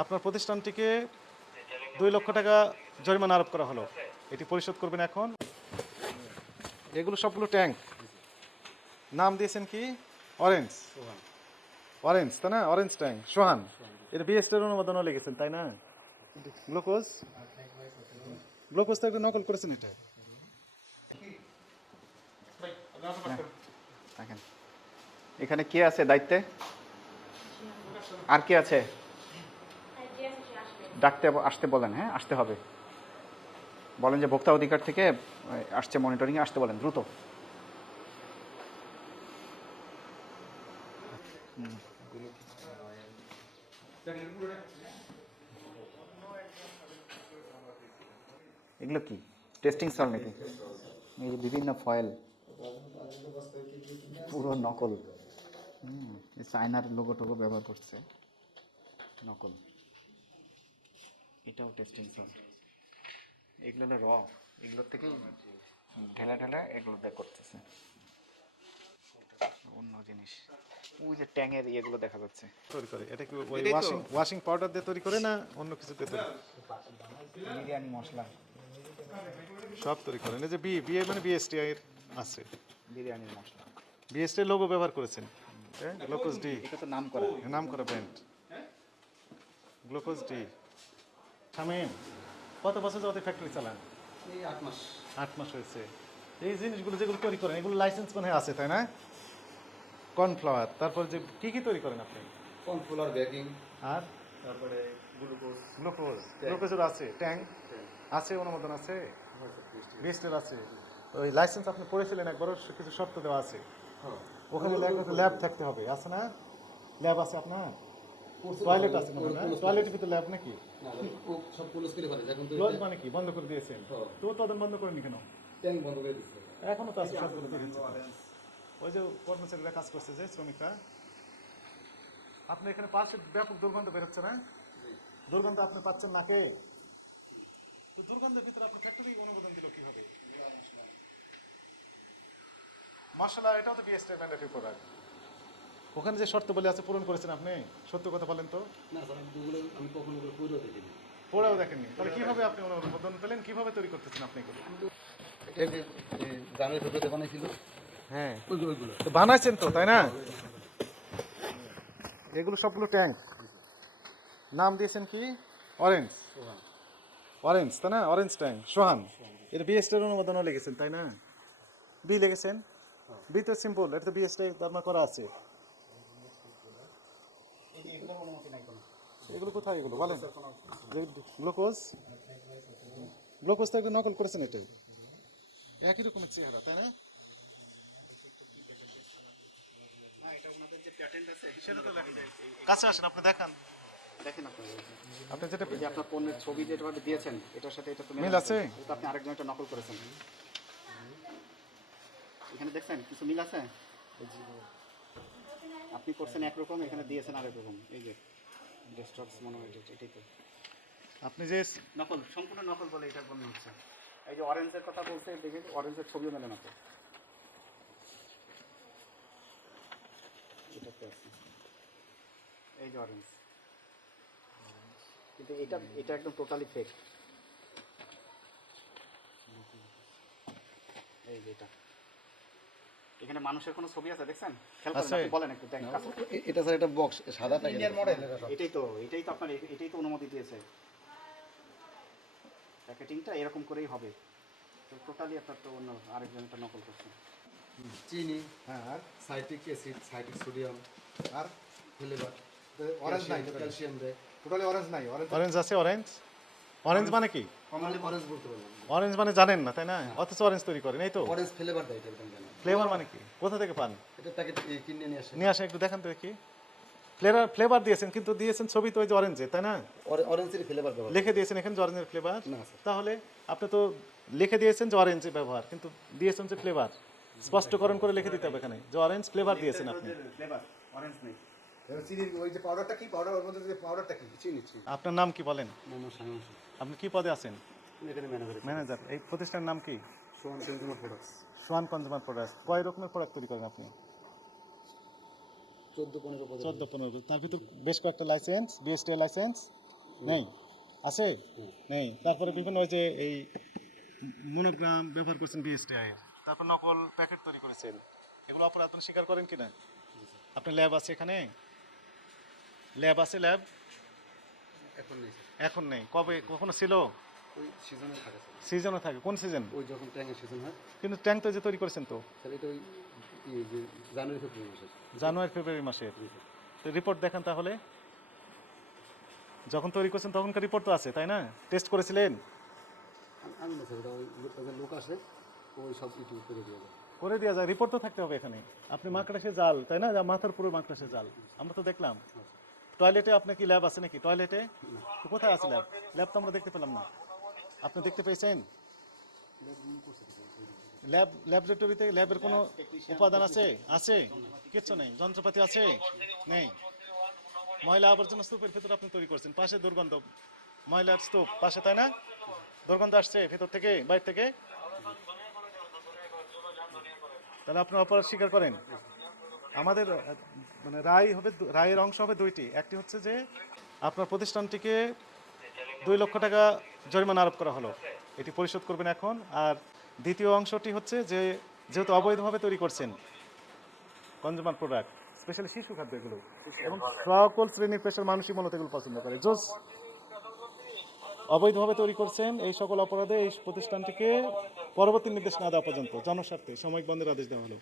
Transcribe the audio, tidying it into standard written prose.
আপনার প্রতিষ্ঠানটিকে 2 লক্ষ টাকা জরিমানা আরোপ করা হলো, এটি পরিশোধ করবেন এখন। এগুলো সবগুলো ট্যাঙ্ক, নাম দিয়েছেন কি? অরেঞ্জ। অরেঞ্জ তাই না? অরেঞ্জ ট্যাঙ্ক সোহান। এটা বিএসটির অনুমোদনও লিখেছেন তাই না? গ্লুকোজ, গ্লুকোজ তো একটা নকল করেছেন এটা। দেখেন এখানে কে আছে দায়িত্বে, আর কে আছে? ডাকতে আসতে বলেন, হ্যাঁ আসতে হবে, বলেন যে ভোক্তা অধিকার থেকে আসছে, মনিটরিংয়ে আসতে বলেন দ্রুত। এগুলো কি টেস্টিং সাল নাকি? এই যে বিভিন্ন ফয়েল পুরো নকল, চায়নার লোগো টোগো ব্যবহার করছে, নকল। এটাও টেস্টিং সাল, এগুলো হলো র, এগুলোর থেকেই ঢেলা ঢেলা এগুলো দিয়ে করতেছে অন্য জিনিস। ওই যে ট্যাঙের ইয়েগুলো দেখা যাচ্ছে তৈরি করে এটা কি ওই ওয়াশিং পাউডার দিয়ে তৈরি করে না অন্য কিছু দিয়ে তৈরি? বিরিয়ানি মশলা সব তৈরি করেন। এই যে বিএ মানে বিএসটি এর আছে, বিরিয়ানির মশলা, বিএসটি লোগো ব্যবহার করেছেন। গ্লুকোজ ডি, এটা তো নাম করা। নাম করা ব্র্যান্ড গ্লুকোজ ডি। থামেন, কত বছর যাবত ফ্যাক্টরি চালান? এই 8 মাস। 8 মাস হয়েছে। এই জিনিসগুলো যেগুলো তৈরি করেন এগুলো লাইসেন্স মনে হয় আছে তাই না? কর্নফ্লাওয়ার, তারপর যে কি কি তৈরি করেন আপনি? কর্নফ্লাওয়ার, বেকিং, আর তারপরে গ্লুকোজ, গ্লুকোজের আছে, ট্যাঙ্ক আছে, অনুমোদন আছে, বিএসটির আছে। ওই লাইসেন্স আপনি পড়েছিলেন একবারও, কিছু শর্ত দেওয়া আছে ওখানে, ল্যাব থাকতে হবে, আছে না? ল্যাব আছে আপনার? টয়লেট আছে না? টয়লেটের ভিতরে ল্যাব নাকি? সব ক্লোজ করে ফেলে এখন তো। ক্লোজ মানে কি বন্ধ করে দিয়েছেন? তো তদন্ত বন্ধ করেনি কেন? ট্যাঙ্ক বন্ধ করে দিচ্ছে। এখনো তো আছে সবগুলো তৈরি হচ্ছে। ওই যে কর্মচারীরা কাজ করছে যে শ্রমিকরা, আপনি এখানে পাশে ব্যাপক দুর্গন্ধ বেরোচ্ছে না? দুর্গন্ধ আপনি পাচ্ছেন নাকে? দুর্গন্ধের ভিতরে আপনার ফ্যাক্টরি অনুমোদন দিল কিভাবে? মশলা, এটাও তো বিএসটি ম্যান্ডেটরি প্রোডাক্ট। ওখানে যে শর্ত বলে আছে পূরণ করেছেন আপনি? সত্য কথা বলেন তো। না স্যার, আমি কখনো পুরো দেখিনি। পড়েও দেখেননি, তাহলে কিভাবে আপনি অনুমোদন পেলেন? কিভাবে তৈরি করতেছেন আপনি এগুলো? এটা যে গ্রামের ভেতরে বানাইছিল, হ্যাঁ ওইগুলো তো বানাইছেন তো তাই না? এগুলো সবগুলো ট্যাঙ্ক, নাম দিয়েছেন কি? অরেঞ্জ। অরেঞ্জ তাই না? অরেঞ্জ ট্যাঙ্ক সোহান। এটা বিএসটির অনুমোদনও লিখেছেন তাই না? বি লিখেছেন, বি তো সিম্পল, এটা তো বিএসটি আপনার করা আছে। এগুলো কোথায় এগুলো বলেন? গ্লুকোজ, গ্লুকোজ তো একটা নকল করেছেন, এটাই একই রকমের চেহারা তাই না? সেটা তো লেখেন, কাছে আসেন আপনি দেখান। দেখেন আপনি যেটা এই যে আপনার পণ্যের ছবি যেভাবে দিয়েছেন এটার সাথে এটা তো মিল আছে? এটা আপনি আরেকজন একটা নকল করেছেন, এখানে দেখছেন কিছু মিল আছে? আপনি করছেন একরকম, এখানে দিয়েছেন আরেক রকম। এই যে ডেস্কটপস মনে হয় এটাই তো আপনি যে নকল, সম্পূর্ণ নকল বলে এটা মনে হচ্ছে। এই যে অরেঞ্জের কথা বলছে, দেখে অরেঞ্জের ছবিও মেলে না তো, এটাতে আছে এই যে অরেঞ্জ, কিন্তু এটা এটা একদম টোটালি ফেক। এই যে এটা, এখানে মানুষের কোনো ছবি আছে দেখছেন? খেয়াল করেন, আপনি বলেন একটু দেখেন কাছে। এটা স্যার একটা বক্স, সাদা ইন্ডিয়ান মডেল, এটাই তো আপনার, এটাই তো অনুমতি দিয়েছে। প্যাকেটিংটা এরকম করেই হবে, তো টোটালি আপনার তো অন্য আরেকজন একটা নকল করছে। চিনি, হ্যাঁ, আর সাইট্রিক অ্যাসিড, সাইট্রিক সোডিয়াম, আর ফ্লেভার, অরেঞ্জ নাই, ক্যালসিয়াম দেয়। টোটালি অরেঞ্জ নাই। অরেঞ্জ আছে? অরেঞ্জ, অরেঞ্জ মানে কি? কমনলি অরেঞ্জ বলতে পারলাম। অরেঞ্জ মানে জানেন না তাই না? অথচ অরেঞ্জ তৈরি করেন, এই তো। অরেঞ্জ ফ্লেভার দেয়, এটা একদম জানা। ফ্লেভার মানে কি? কোথা থেকে পান? এটা প্যাকেট কিনে নিয়ে আসে। নিয়ে আসেন একটু দেখান তো দেখি। ফ্লেভার দিয়েছেন, কিন্তু দিয়েছেন ছবি তো ওই যে অরেঞ্জে তাই না? অরেঞ্জের ফ্লেভার ব্যবহার লিখে দিয়েছেন এখানে যে অরেঞ্জের ফ্লেভার। না স্যার। তাহলে আপনি তো লিখে দিয়েছেন যে অরেঞ্জের ব্যবহার, কিন্তু দিয়েছেন যে ফ্লেভার। স্পষ্টকরণ করে লিখে দিতে হবে এখানে যে অরেঞ্জ ফ্লেভার দিয়েছেন আপনি। ফ্লেভার অরেঞ্জ নেই। চিনির ওই যে পাউডারটা কি, পাউডার ওর মধ্যে যে পাউডারটা কি? চিনি। আপনার নাম কি বলেন? মোহাম্মদ শাহিন। আপনি কি পদে আছেন? এখানে ম্যানেজার। ম্যানেজার। এই প্রতিষ্ঠানের নাম কি? সোহান কনজিউমার প্রোডাক্টস। সোহান কনজিউমার প্রোডাক্টস। কয় রকমের প্রোডাক্ট তৈরি করেন আপনি? 14-15 পদে। 14-15। তার ভিতর বেশ কয়েকটা লাইসেন্স, বিএসটি লাইসেন্স নেই আছে নেই। তারপরে বিভিন্ন ওই যে এই মনোগ্রাম ব্যবহার করছেন বিএসটিআই, তারপর নকল প্যাকেট তৈরি করেছেন, এগুলো অপরাধ আপনি স্বীকার করেন কিনা? আপনার ল্যাব আছে এখানে? ল্যাব আছে? ল্যাব এখন নেই স্যার, এখন নেই, কবে কখনো ছিল? ওই সিজনে থাকে স্যার, সিজনে থাকে। কোন সিজন? ওই যখন ট্যাঙ্কের সিজন হয় কিন্তু ট্যাঙ্ক তো যে তৈরি করেছেন তো স্যার, এটা ওই যে জানুয়ারি ফেব্রুয়ারি মাসে। জানুয়ারি ফেব্রুয়ারি মাসের। তো রিপোর্ট দেখান তাহলে, যখন তৈরি করছেন তখনকার রিপোর্ট তো আছে তাই না? টেস্ট করেছিলেন? আমি না স্যার, ওটা ওই ওদের লোক আসে, ওই সব কিছু করে দিয়ে যায়। করে দেওয়া যায়, রিপোর্ট তো থাকতে হবে এখানে। আপনি মাকড়াসে জাল তাই না, মাথার পুরো মাকড়াসে জাল, আমরা তো দেখলাম। টয়লেটে আপনার কি ল্যাব আছে নাকি? টয়লেটে তো কোথায় আছে ল্যাব? ল্যাব তো আমরা দেখতে পেলাম না। আপনি দেখতে পেয়েছেন? ল্যাব ল্যাবরেটরিতে ল্যাবের কোনো উপাদান আছে? আছে? কিচ্ছু নেই। যন্ত্রপাতি আছে? নেই। ময়লা আবর্জনা স্তূপের ভেতরে আপনি তৈরি করছেন, পাশে দুর্গন্ধ, ময়লার স্তূপ পাশে তাই না? দুর্গন্ধ আসছে ভেতর থেকে, বাইরে থেকে। তাহলে আপনি অপরাধ স্বীকার করেন। আমাদের মানে রায় হবে, রায়ের অংশ হবে দুইটি। একটি হচ্ছে যে আপনার প্রতিষ্ঠানটিকে 2 লক্ষ টাকা জরিমানা আরোপ করা হলো, এটি পরিশোধ করবেন এখন। আর দ্বিতীয় অংশটি হচ্ছে যে যেহেতু অবৈধভাবে তৈরি করছেন কনজিউমার প্রোডাক্ট, স্পেশালি শিশু খাদ্য এগুলো, এবং সকল শ্রেণীর পেশার মানুষই মূলত এগুলো পছন্দ করে, জোস অবৈধভাবে তৈরি করছেন, এই সকল অপরাধে এই প্রতিষ্ঠানটিকে পরবর্তী নির্দেশ না দেওয়া পর্যন্ত জনস্বার্থে সাময়িক বন্ধের আদেশ দেওয়া হলো।